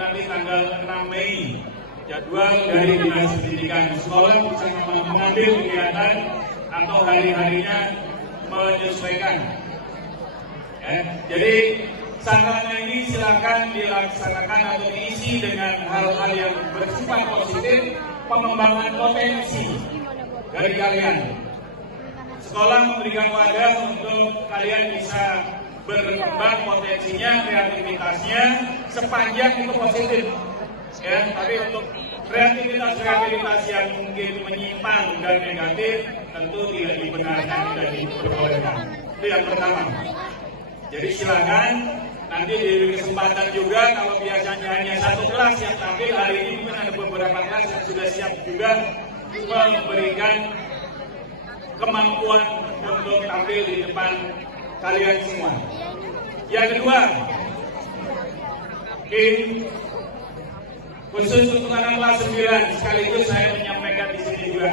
nanti tanggal 6 Mei. Jadwal dari Dinas Pendidikan. Sekolah bisa mengambil kegiatan atau hari-harinya menyesuaikan. Jadi sarana ini silakan dilaksanakan atau diisi dengan hal-hal yang bersifat positif, pengembangan potensi dari kalian. Sekolah memberikan wadah untuk kalian bisa berkembang potensinya, kreativitasnya, sepanjang itu positif. Tapi untuk kreativitas yang mungkin menyimpang dan negatif tentu tidak dibenarkan, tidak diperbolehkan. Itu yang pertama. Jadi silakan nanti diberi kesempatan juga, kalau biasanya hanya satu kelas yang tampil, hari ini mungkin ada beberapa kelas yang sudah siap juga memberikan kemampuan untuk tampil di depan kalian semua. Yang kedua, khusus untuk anak kelas 9, sekaligus saya menyampaikan di sini juga.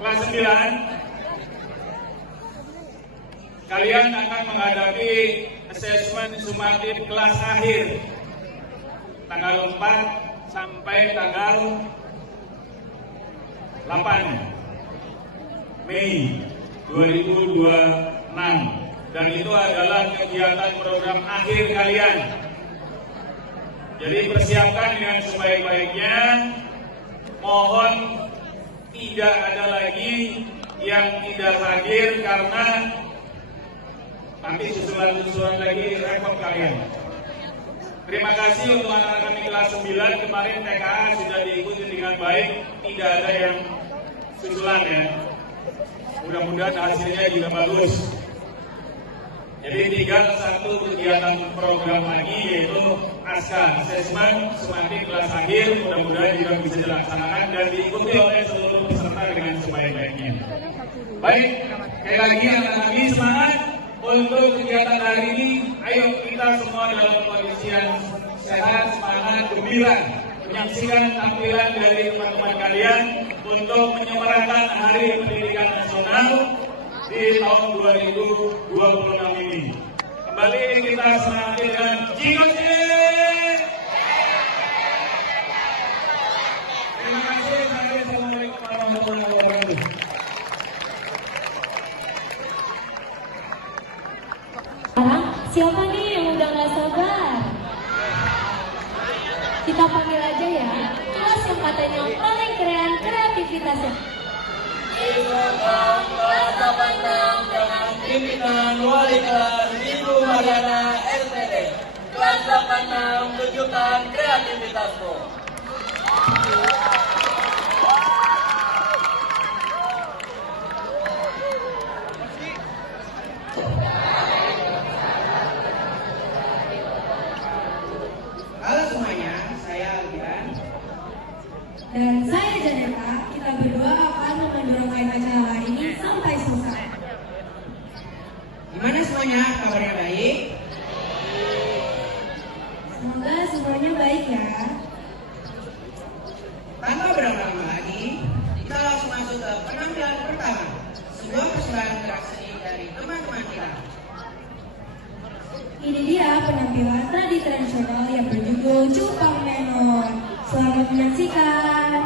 Kelas 9, kalian akan menghadapi asesmen sumatif kelas akhir tanggal 4 sampai tanggal 8 Mei 2026, dan itu adalah kegiatan program akhir kalian. Jadi persiapkan dengan sebaik-baiknya. Mohon tidak ada lagi yang tidak hadir karena nanti susulan lagi repot kalian. Terima kasih untuk anak-anak di kelas 9, kemarin TKA sudah diikuti dengan baik, tidak ada yang susulan ya. Mudah-mudahan hasilnya juga bagus. Jadi tinggal satu kegiatan program lagi, yaitu ASKA, Asesmen Sumatif kelas akhir, mudah-mudahan juga bisa dilaksanakan dan diikuti oleh seluruh peserta dengan sebaik-baiknya. Baik, sekali lagi anak-anak ini semangat untuk kegiatan hari ini. Ayo kita semua dalam kondisi yang sehat, semangat, gembira menyaksikan tampilan dari teman-teman kalian untuk menyemarakan Hari Pendidikan Nasional di tahun 2026 ini. Kembali kita semangat dengan Jikosi. Terima kasih. Assalamualaikum warahmatullahi wabarakatuh. Siapa nih yang udah gak sabar? Kita panggil aja ya. Kelas yang katanya paling keren kreativitasnya. Silakan kelas 86 dengan pimpinan wali kelas Ibu Mariana SPD. Kelas 86 tunjukkan kreativitasmu. Halo semuanya, saya Alfian Dan saya Janeta. Kita berdua akan mendorongkan acara hari ini sampai selesai. Gimana semuanya? Kabarnya baik? Semoga semuanya baik ya. Tanpa berlama-lama lagi, kita langsung masuk ke penampilan pertama. Sebuah persembahan gerak seni dari teman-teman kita. Ini dia penampilan tradisional yang berjudul Cupang Menor. Selamat menyaksikan.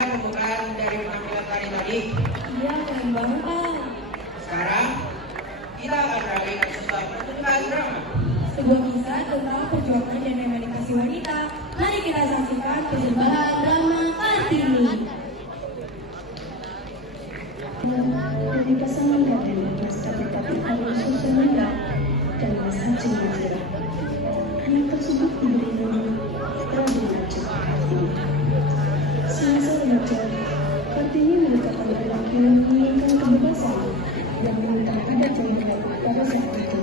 Pembukaan dari penampilan tari tadi. Iya, keren banget, Pak. Sekarang kita akan merayakan sebuah pertunjukan drama. Sebuah kisah tentang perjuangan dan emansipasi wanita. Mari kita saksikan persembahan drama Kartini. Dari pasangan Raden Mas Kapitapi Alus Susumanda dan Mas Haji Mazira. Anak tersebut diberi nama setelah belajar Kartini. Semasa remaja, Kartini merupakan lelaki yang menginginkan kebebasan dan menentang adat yang baik pada saat itu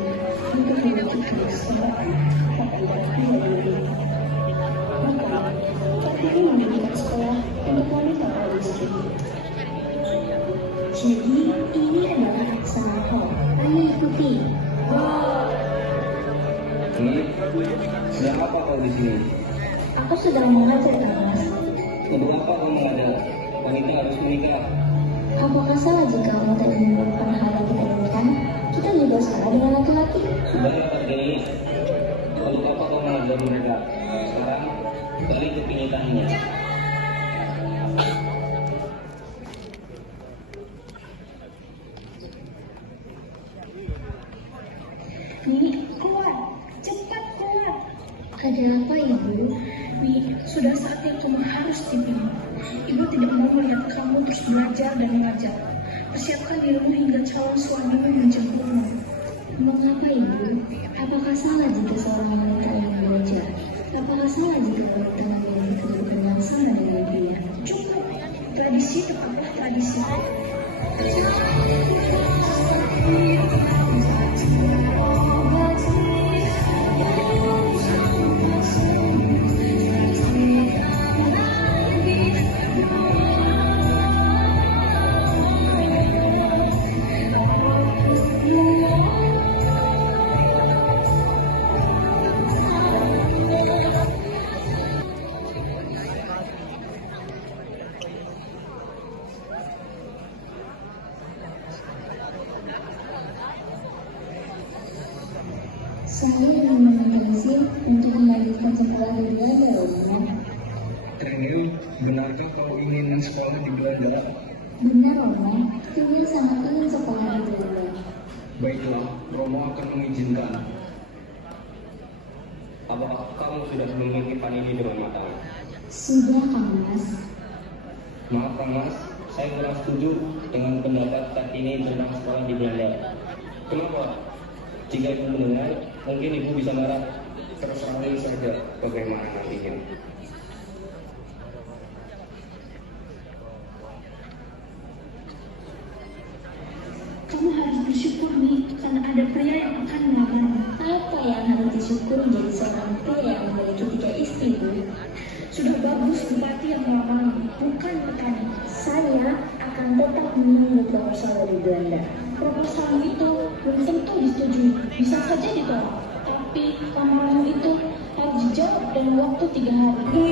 untuk memiliki kesempatan pada pilihan ini. Maka, Kartini mendirikan sekolah untuk wanita kaum miskin. Jadi, ini adalah Aksara Hall. Ayo ikuti. Sedang apa kau di sini? Aku sedang mengajar, Mas. Untuk apa kau mengajar? Wanita harus menikah. Apakah salah jika wanita ingin melakukan hal yang kita inginkan? Kita juga salah dengan laki-laki. Sudahlah Kartini. Untuk apa kau mengajar mereka? Sekarang balik ke pernikahannya. Nini, keluar. Cepat keluar. Ada apa, Ibu? Nini, sudah saatnya kamu harus dipilih. Ibu tidak mau melihat kamu terus belajar dan mengajar. Persiapkan dirimu hingga calon suamimu menjemputmu. Mengapa, Ibu? Apakah salah jika seorang wanita yang belajar? Apakah salah jika wanita memiliki kedudukan yang sama dengan pria? Cukup. Tradisi tetaplah tradisi. Saya ingin meminta izin untuk melanjutkan sekolah di Belanda, Roman. Daniel, benarkah kau ingin sekolah di Belanda? Benar, Roman. Saya sangat ingin sekolah di Belanda. Baiklah, Romo akan mengizinkan. Apakah kamu sudah memikirkan ini dengan matang? Sudah, Kang Mas. Maaf Kang Mas, saya kurang setuju dengan pendapat Kartini tentang sekolah di Belanda. Kenapa? Jika ibu mendengar, mungkin ibu bisa marah. Terserah saja bagaimana nantinya. Kamu harus bersyukur nih, karena ada pria yang akan melamarmu. Apa yang harus disyukuri jadi seorang pria yang memiliki 3 istri, Bu? Sudah bagus bupati yang melamarmu, bukan petani. Saya akan tetap menunggu proposal dari Belanda. Proposal itu belum tentu disetujui, bisa saja ditolak. Tapi lamaranmu itu harus dijawab dalam waktu 3 hari.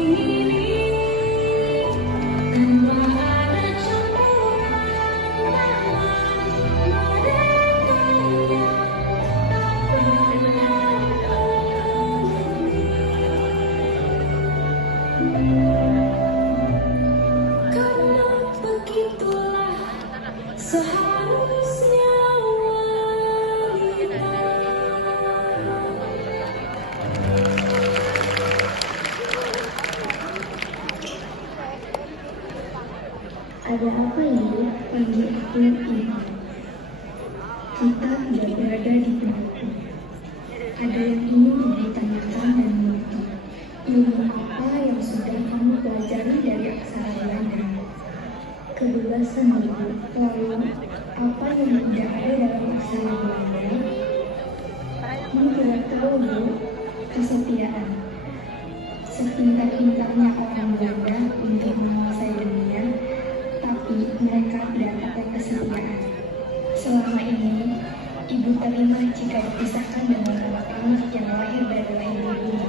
Karena begitulah seharusnya wanita. Ada apa ini? Panggil aku Ibu. kita tidak berada di penghujung. Ada yang ingin ibu tanyakan dan mengerti. Ilmu apa yang sudah kamu pelajari dari aksara Belanda? Kebebasan ibu. Lalu, apa yang tidak ada dalam aksara Belanda? Ibu tidak tahu, Bu. Kesetiaan. Sepintar-pintarnya orang Belanda untuk menguasai dunia, tapi mereka tidak pakai kesetiaan. Selama ini, ibu terima jika dipisahkan dengan anak-anak yang lahir dari rahim ibu.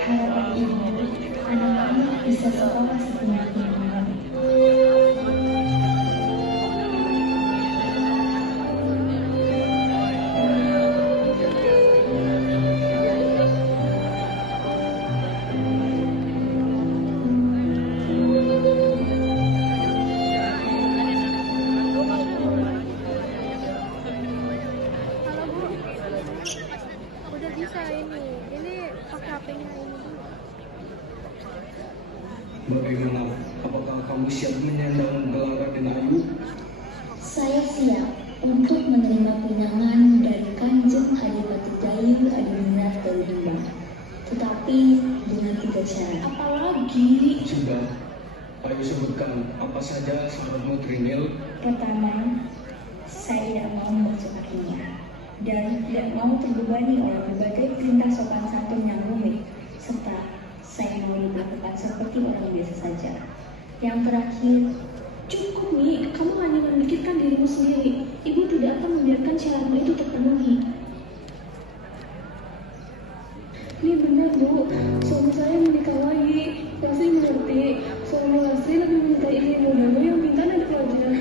Harapan ibu, anak-anak bisa sekolah setinggi-tingginya. Udah bisa ini pakai HP-nya ini. Bagaimana? Apakah kamu siap menyandang gelar Raden Ayu? Saya siap untuk menerima pinangan dari Kanjeng Adipati Galuh Adiningrat dari Demak, tetapi dengan 3 syarat. Apalagi? Sudah. Ayo sebutkan apa saja syaratmu, Trinil. Pertama, saya tidak mau bersuka kimia dan tidak mau terbebani oleh berbagai perintah sopan santun yang rumit, serta saya mau diperlakukan seperti orang biasa saja. Yang terakhir, cukup Mi, kamu hanya memikirkan dirimu sendiri. Ibu tidak akan membiarkan syaratmu itu terpenuhi. Ini benar, Bu. Suami saya menikah lagi. Lasri mengerti. Suami Lasri lebih mencintai ibu Dago yang pintar dan pelajar.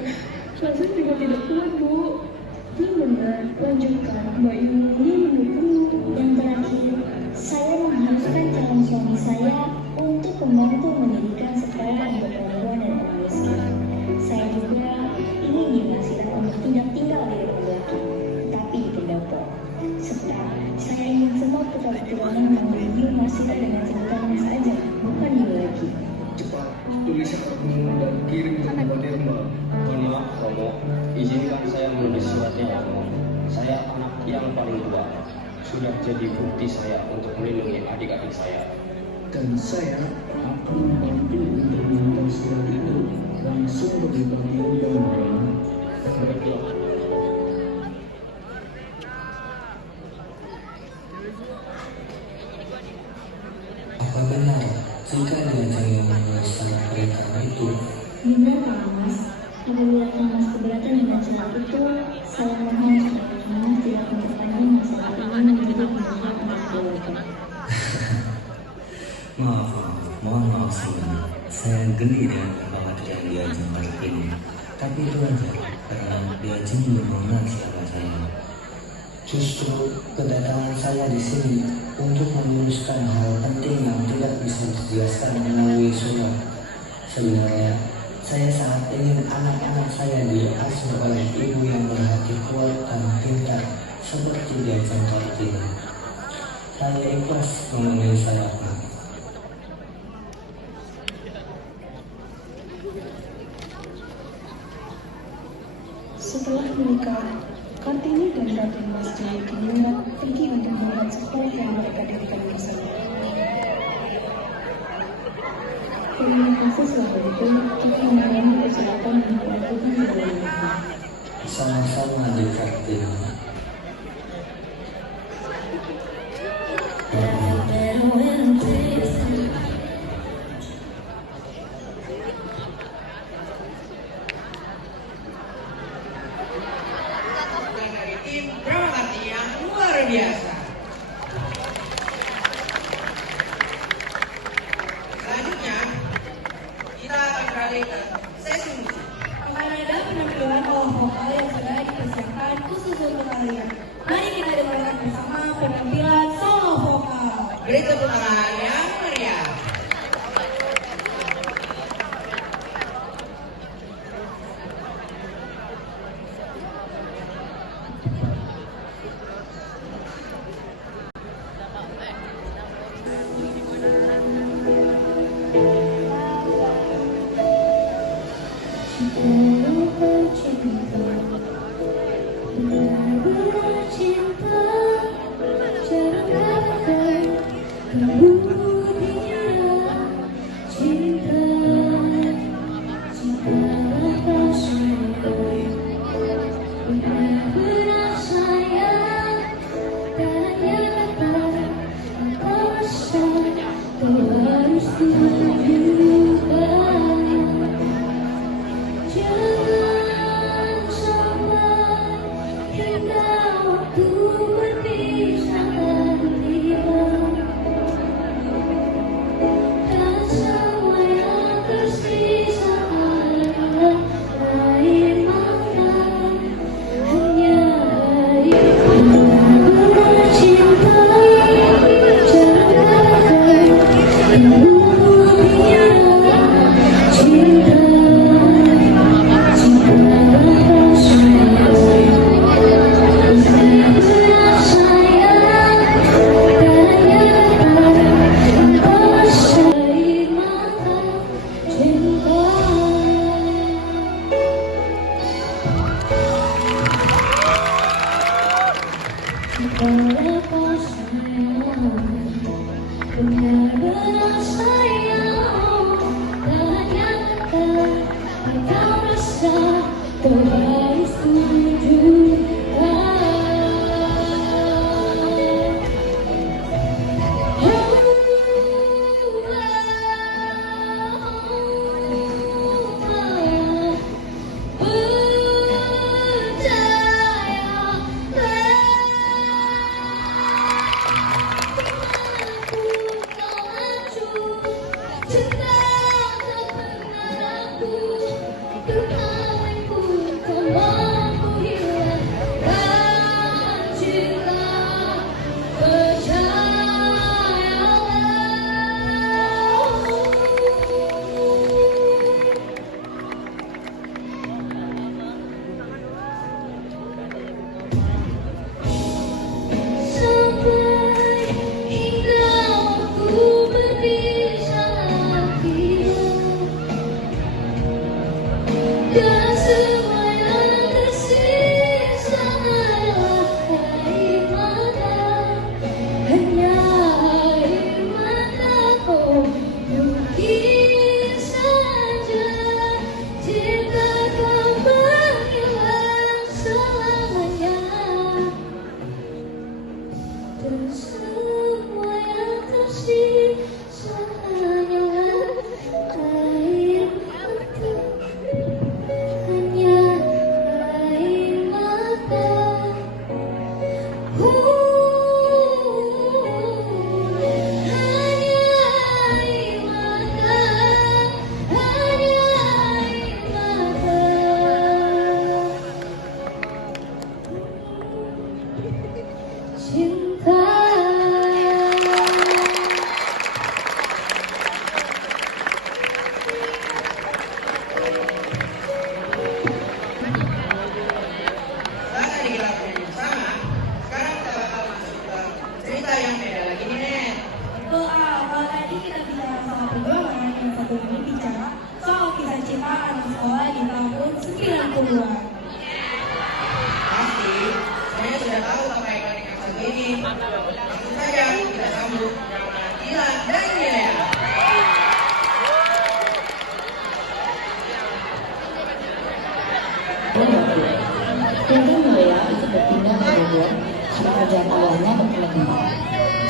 Lasri juga tidak kuat, Bu. Ini benar. Lanjutkan. Mbak Ibu mendukung. Yang terakhir, saya mengharuskan calon suami saya untuk membantu mendirikan sekolah untuk perempuan dan orang miskin. Saya juga ingin dinasihat untuk tidak tinggal di rumah belakang, tetapi di pendopo. Serta saya ingin semua putra-putrinya memanggil Masira dengan sebutannya saja, bukan Ibu lagi. Cepat, tulis syaratmu dan kirim ke Mbak Nirma. Mohon maaf, Romo. Izinkan saya menulis suratnya, Romo. Saya anak yang paling tua. Sudah jadi bukti saya untuk melindungi adik-adik saya. Dan saya akan membantu untuk mengantar surat itu langsung ke Bupati yang Mulia. Baiklah. Apa benar jika diancam menuliskan perintah itu? Benar, Pak Mas. Apabila Pak Mas keberatan dengan syarat itu, saya mohon supaya Pak Mas tidak memperpanjang masalah ini menjadi pembukaan anak keluarga. Mohon maaf sebenarnya. Saya geli dengan kekhawatiran diancam kali ini. Tapi itu wajar, karena diancam belum mengenal siapa saya. Justru kedatangan saya di sini untuk menuliskan hal penting yang tidak bisa dijelaskan melalui surat. Sebenarnya, saya sangat ingin anak-anak saya diasuh oleh ibu yang berhati kuat dan pintar seperti diancam kali ini. Saya ikhlas memenuhi syaratnya. Setelah menikah, Kartini dan Raden Mas Jayadiningrat pergi untuk melihat sekolah yang mereka dirikan bersama. Terima kasih selama itu kita mengalami persiapan yang dilakukan di dalam negeri. Sama-sama di Kartini. Dari tim Dramati yang luar biasa. Selanjutnya, kita akan beralih ke sesi musik. Akan ada penampilan olah vokal yang sudah dipersiapkan khusus untuk kalian. Mari kita dengarkan bersama penampilan solo vokal. Beri tepuk tangan yang meriah. Jika lupa cinta, Betapa sayang, benar-benar sayang, tak nyangka kau rasa terbaik tunjukkan.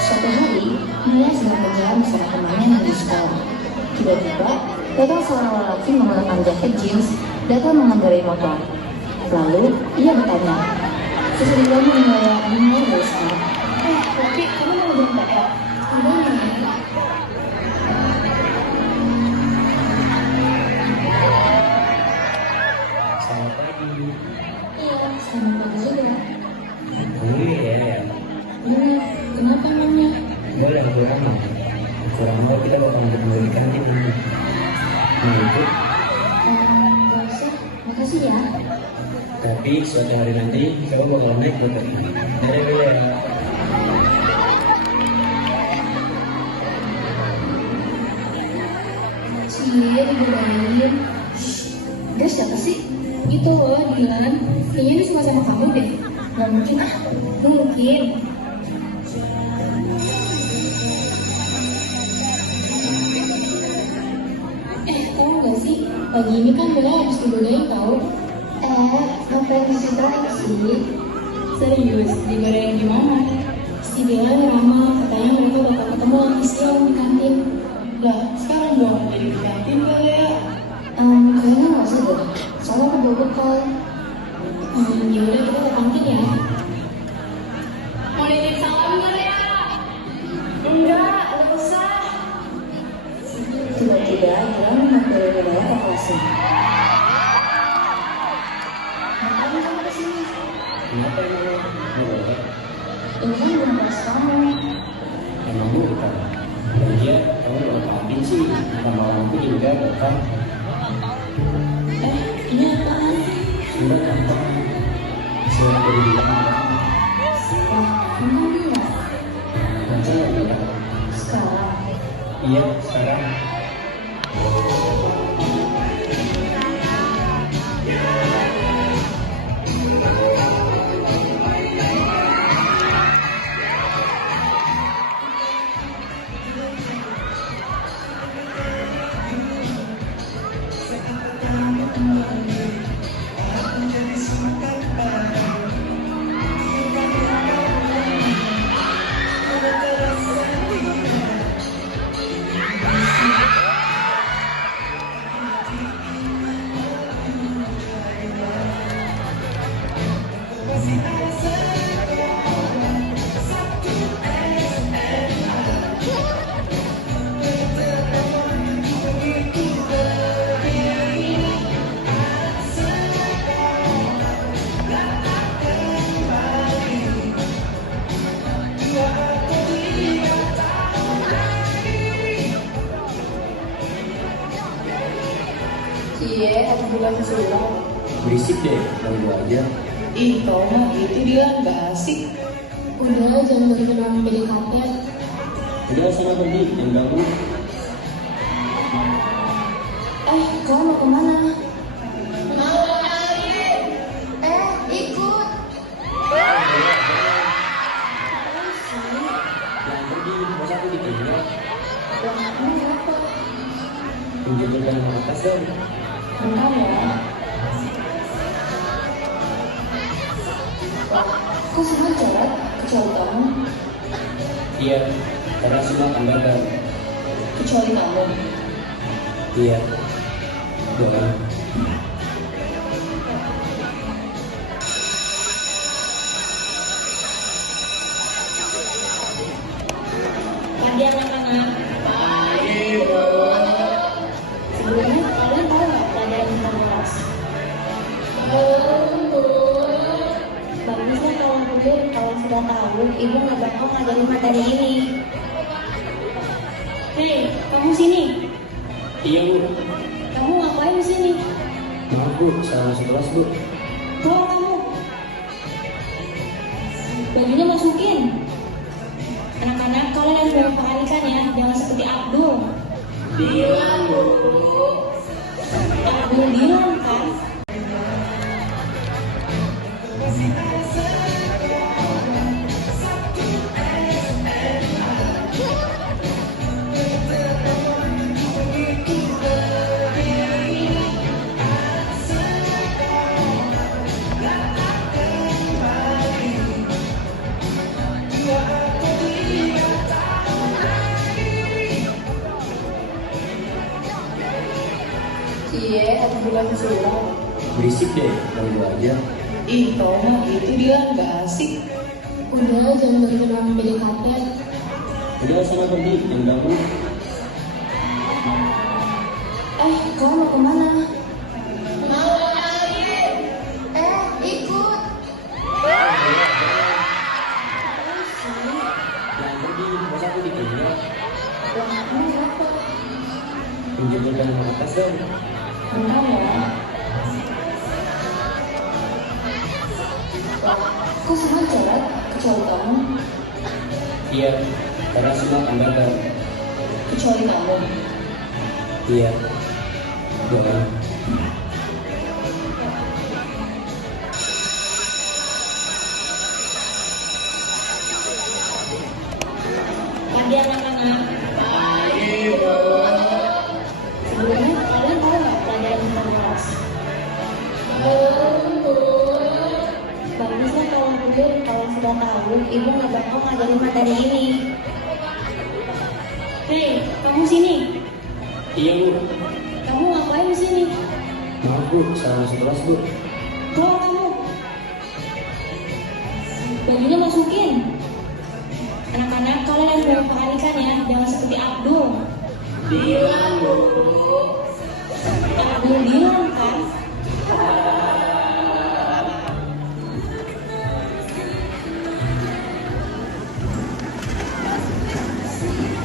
Suatu hari, Maya sedang berjalan bersama temannya menuju sekolah. Tiba-tiba, datang seorang lelaki menggunakan jaket jeans datang mengendarai motor. Lalu, ia bertanya, "Sesudah kamu ya, di mana dari sekolah?" Tapi kamu mau berangkat ya? Udah ya. Selamat pagi. Iya, selamat pagi juga. Ini ya. Benar, kenapa namanya? Boleh kurang mau. Kurang mau kita bakal ketemu di kantin nanti. Mau ikut? Gak usah, makasih ya. Tapi suatu hari nanti kamu bakal naik motor ini. Dadah ya. Cie, digodain. Dia siapa sih? Itu loh, Dilan. Kayaknya dia suka sama kamu deh. Gak mungkin ah. Mungkin. Tahu gak sih? Pagi ini kan Bella habis digodain tau. Ngapain diceritain sih? Serius, digodain gimana? Si Bella ngeramal, katanya mereka bakal ketemu lagi siang di kantin. Lah, sekarang dong jadi di kantin kali ya? Kayaknya gak usah deh, soalnya aku bawa bekal. Yaudah kita ke kantin ya. Mau nitip salam gak ya? Enggak, gak usah. Tiba-tiba Gilang menghampiri Bella ke kelasnya. Ngapain kamu kesini? Kenapa emang? Boleh. Ini kan bukan kelas kamu. Emang bukan. Lagian kamu mau ngapain sih? Nama aku juga bukan. Ini apaan? Surat apa? Surat dari bilang. Kamu lihat? Masa nggak bilang? Sekarang. Iya, sekarang. bilang sulam. Berisik deh, ganggu aja. Ih, kau mah gitu dia nggak asik. Udah, jangan berkenaan PDKT. Udah sana pergi, jangan ganggu. Kau mau kemana? Mau air. Ikut. Jangan pergi, masa aku ditinggal. Kamu apa? Menjadikan atas dong. Bentar ya. Kok semua cewek kecuali kamu? Iya, karena semua akan gagal. Kecuali kamu. Iya, doang. Pagi anak-anak. Sebelumnya kalian tahu nggak pelajaran tentang kelas? Bagusnya kalau sudah tahu, ibu nggak bakal ngajarin materi ini. Hei, kamu sini. Iya bu. Kamu ngapain di sini? Maaf bu, salah masuk kelas bu. Keluar kamu. Bajunya masukin. Anak-anak, kalian harus memperhatikan ya, jangan seperti Abdul. Bilang bu. Abdul bilang kan? Iya, aku bilang sulam. Berisik deh, ganggu aja. Ih, kau mah gitu dia nggak asik. Udah, jangan berkenaan PDKT. Udah sana pergi, jangan ganggu. Kau mau kemana? Mau air. Ikut. Jangan pergi, masa aku ditinggal. Kamu apa? Menjadikan atas dong. Bentar ya. Kok semua cewek kecuali kamu? Iya, karena semua akan gagal. Kecuali kamu. Iya, doang. Pagi anak-anak. Sebelumnya kalian tahu nggak pelajaran tentang kelas? Bagusnya kalau sudah tahu, ibu nggak bakal ngajarin materi ini. Hei, kamu sini. Iya bu. Kamu ngapain di sini? Maaf bu, salah masuk kelas bu. Keluar kamu. Bajunya masukin. Anak-anak, kalian harus memperhatikan ya, jangan seperti Abdul. Bilang bu. Abdul bilang kan?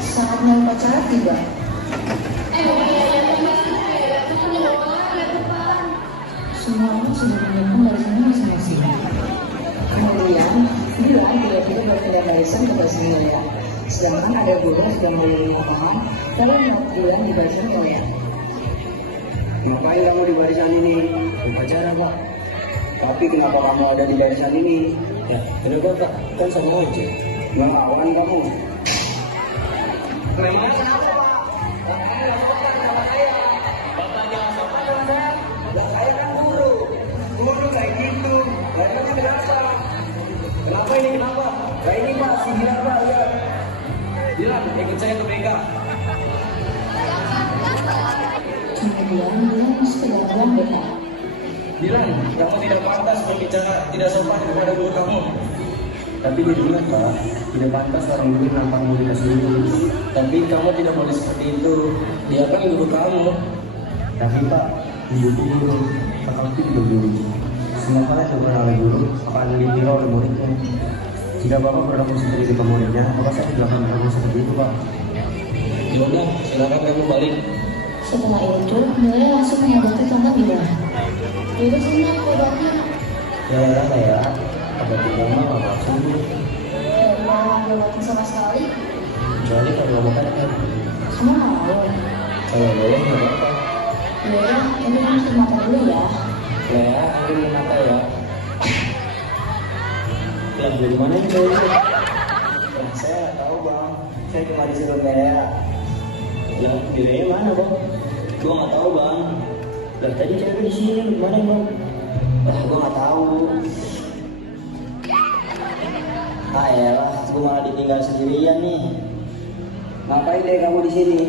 Saatnya upacara tiba. Semuanya sudah menyiapkan barisannya masing-masing. Kemudian, bilang tidak berpindah barisan ke barisan wilayah. Sedangkan ada guru yang sudah mengelilingi lapangan, lalu bilang di barisan wilayah. Ngapain kamu di barisan ini? Upacara pak. Tapi kenapa kamu ada di barisan ini? Ya, kenapa pak? Kan sama aja. Melawan kamu. Memang kenapa pak? Bapaknya nggak sopan sama saya. Bapaknya nggak sopan sama saya. Lah saya kan guru. Guru kayak gitu. Lainnya kenapa? Kenapa ini kenapa? Nah ini pak, si Dilan pak, lihat. Dilan, ikut saya ke BK. Kemudian dia masuk ke dalam BK. Dilan, kamu tidak pantas berbicara tidak sopan kepada guru kamu. Tapi dia bilang pak, tidak pantas orang guru nampar muridnya sendiri. Tapi kamu tidak boleh seperti itu. Dia kan guru kamu. Tapi pak, guru guru, apalagi juga guru. Semua orang yang pernah oleh guru akan ditiru oleh muridnya. Jika bapak berlaku seperti itu ke muridnya, maka saya tidak akan berlaku seperti itu pak. Ya udah, silakan kamu balik. Setelah itu, Nilai langsung menghadapi tentang Ida. Dia senang kabarnya. Ya, ada tiga mama maksud. Daripada gak latihan sama sekali, Kecuali kalau mau kan kamu mau. kalau boleh nggak apa-apa. Iya, tapi harus mata dulu ya. Lea, aku mau mata ya. Yang dari mana ini cowoknya? Saya nggak tahu bang, saya cuma disuruh Lea. Yang dirinya mana bang? Gua nggak tahu bang. Lah tadi cewek di sini gimana bang? Gua nggak tahu. Ah elah, gua malah ditinggal sendirian nih. Ngapain deh kamu di sini?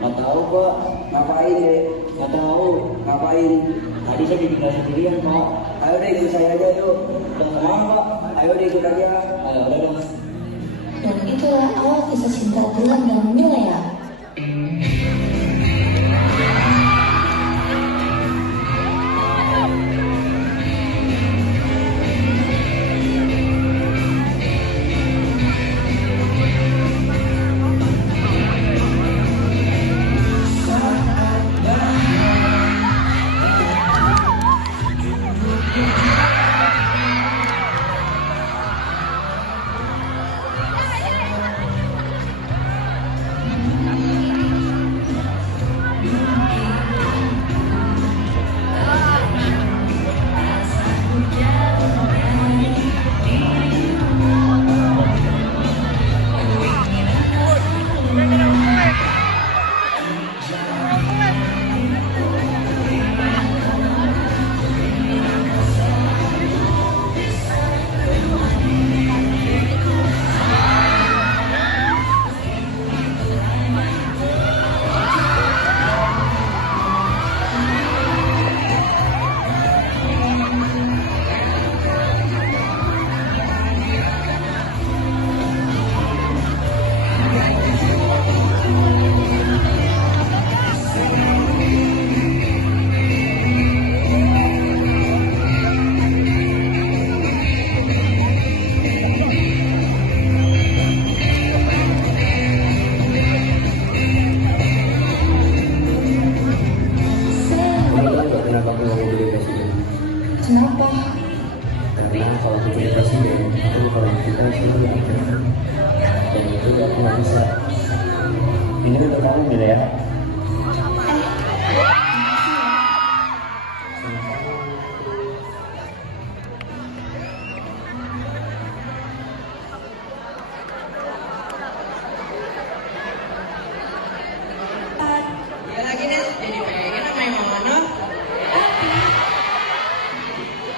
Nggak tahu pak. Ngapain deh? Nggak tahu. Ngapain? Tadi saya ditinggal sendirian pak. Ayo deh ikut saya aja yuk. Udah kemana pak? Ayo deh ikut aja. Ayo udah dong. Dan itulah awal kisah cinta Dilan dan Nilai. Kenapa? Karena kalau aku jadi presiden, aku kalau kita sendiri aja. Dan itu aku nggak bisa. Ini udah kamu nih ya. Ya lagi nih, jadi pengen sama yang mana?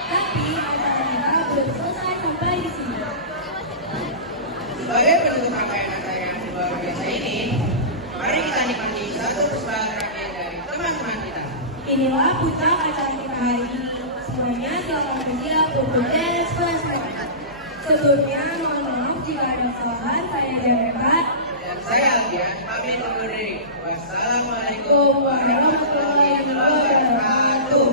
Tapi acara kita belum selesai sampai di sini. Sebagai penutup rangkaian acara yang luar biasa ini, mari kita nikmati satu persembahan terakhir dari teman-teman kita. Inilah puncak acara kita hari ini. Semuanya silakan bersiap untuk dance flashback. Sebelumnya mohon maaf jika ada kesalahan. Saya Jamekat. Dan saya Alfian, pamit undur diri. Wassalamualaikum Assalamualaikum warahmatullahi wabarakatuh.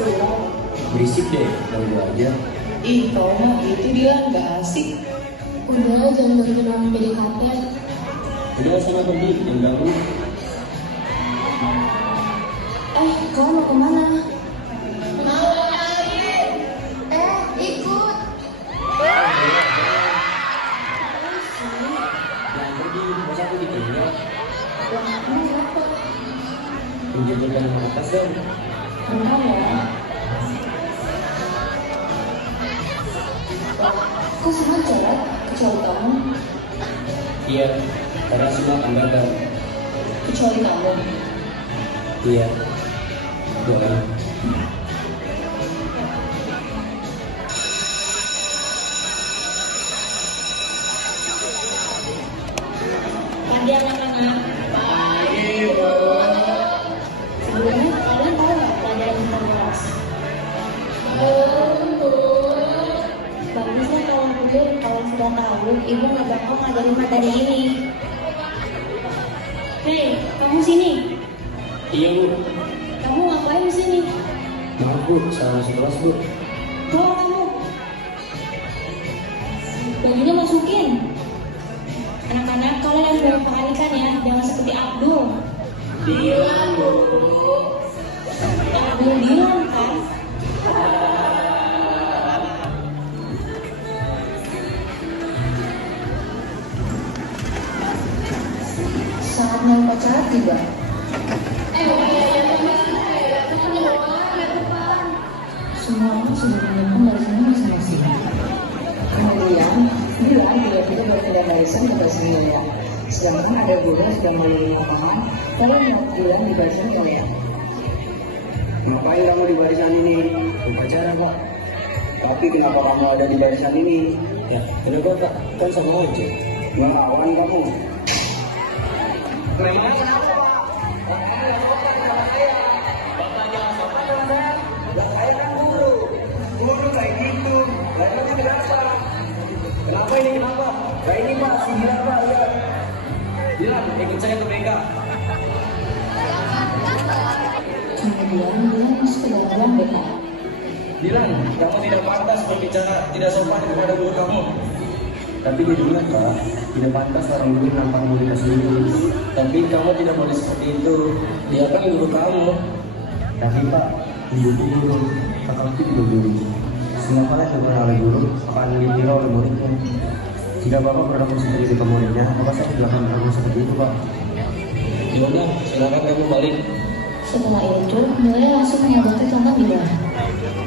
Berisik deh, ganggu aja. Ih, kau mah gitu dia, nggak asik. Udah, jangan berkenaan PDKT. Udah sana pergi, jangan ganggu. Kau mau kemana? Mau nyariin. Ikut. Jangan pergi, masa aku ditinggal. Kamu siapa? Tunjukkan ke atas dong. Bentar ya. Kok semua cewek kecuali kamu? Iya, karena semua akan gagal. Kecuali kamu. Iya, doain. Pagi anak-anak. Sebelumnya kalian tahu nggak pelajaran tentang kelas? Bagusnya kalau sudah tahu, ibu nggak bakal ngajarin materi ini. Hei, kamu sini. Iya bu, Kamu ngapain di sini? maaf bu, salah masuk kelas bu. Bawa kamu. Bajunya masukin. Anak-anak, kalian harus memperhatikan ya, jangan seperti Abdul. Bilang bu. Abdul bilang kan? Saatnya upacara tiba. Semua orang sudah menyiapkan barisannya masing-masing. Kemudian, bilang bila kita berpindah barisan ke barisan Yaya. Sedangkan ada guru yang sudah melalui lapangan, kalian mau bilang di barisan kalian. Ngapain kamu di barisan ini? Upacara pak. Tapi kenapa kamu ada di barisan ini? Ya, kenapa pak? Kan sama aja. Melawan kamu. Memang Saya kan guru. Guru kayak gitu. Lainnya kenapa? Kenapa ini kenapa? Kayak ini pak, si gila pak. Lihat. bilang ikut saya ke BK. Kemudian bilang masuk ke dalam ruang BK. Bilang, kamu tidak pantas berbicara tidak sopan kepada guru kamu. Tapi dia bilang pak, tidak pantas orang guru nampang muridnya sendiri. Tapi kamu tidak boleh seperti itu. Dia kan guru kamu. Tapi pak, ibu guru, kakakku juga guru. Semua kalian yang oleh guru akan ditiru oleh muridnya. Jika bapak berlaku seperti itu ke muridnya, maka saya tidak akan berlaku seperti itu pak. Yaudah, silakan kamu balik. Setelah itu, Nilai langsung mengabarkan tentang Bila.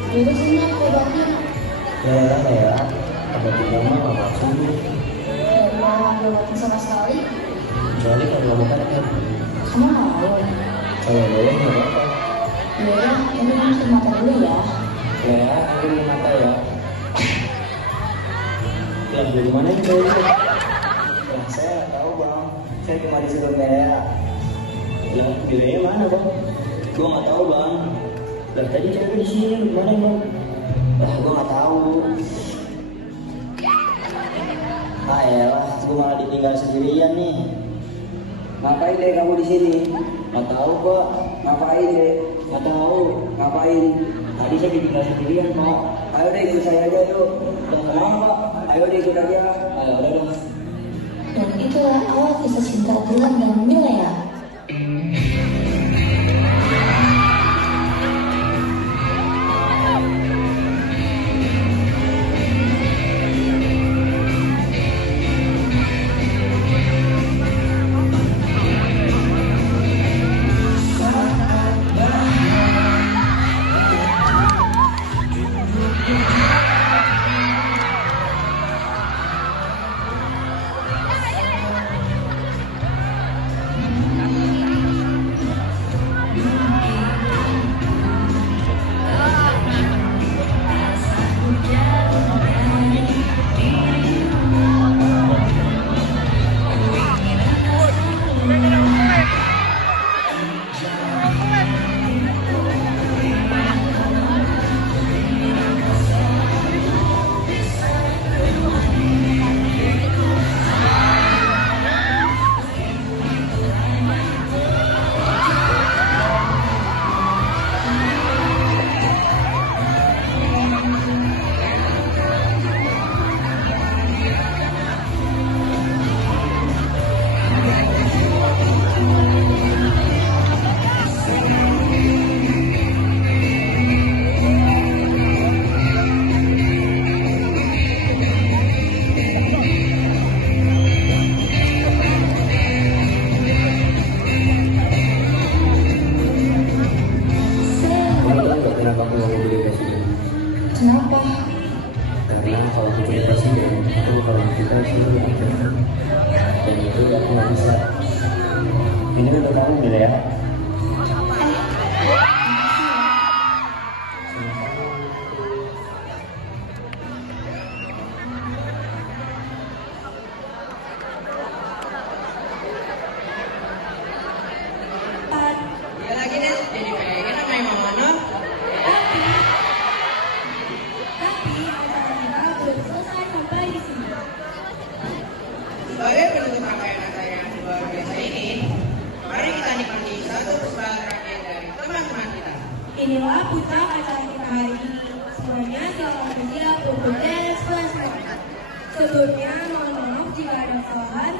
Yaudah senang obatnya. Ya, ada tiga mah apa sih? Nggak obatin sama sekali. Kecuali kalau kamu kan Kamu mau? kalau boleh nggak apa-apa. Yaudah, kamu harus ke mata dulu ya. Ya, aku mau mata ya. Yang dari mana itu? Nah, saya nggak tahu bang. Saya cuma disuruh kayak. Lah, bilangnya mana bang? Gua nggak tahu bang. Lah tadi cewek di sini gimana bang? Gua nggak tahu. Ah elah, gua malah ditinggal sendirian nih. Ngapain deh kamu di sini? Nggak tahu pak. Ngapain deh? Nggak tahu. Ngapain? Tadi saya ditinggal sendirian pak. Ayo deh ikut saya aja yuk. Kemana pak? Ayo deh ikut aja. Ayo udah dong. Dan itulah awal kisah cinta Dilan dan Nilai. saya suruh ajarkan, dan itu aku nggak bisa. Ini untuk kamu Bila ya. Dia lagi deh, jadi pengen sama yang mama no. Tapi acara kita belum selesai sampai di sini. Sebagai penutup rangkaian acara yang luar biasa ini, mari kita nikmati satu persembahan terakhir dari teman-teman kita. Inilah puncak acara kita hari ini. Semuanya silakan bersiap untuk dance flash mob. Sebelumnya mohon maaf jika ada kesalahan.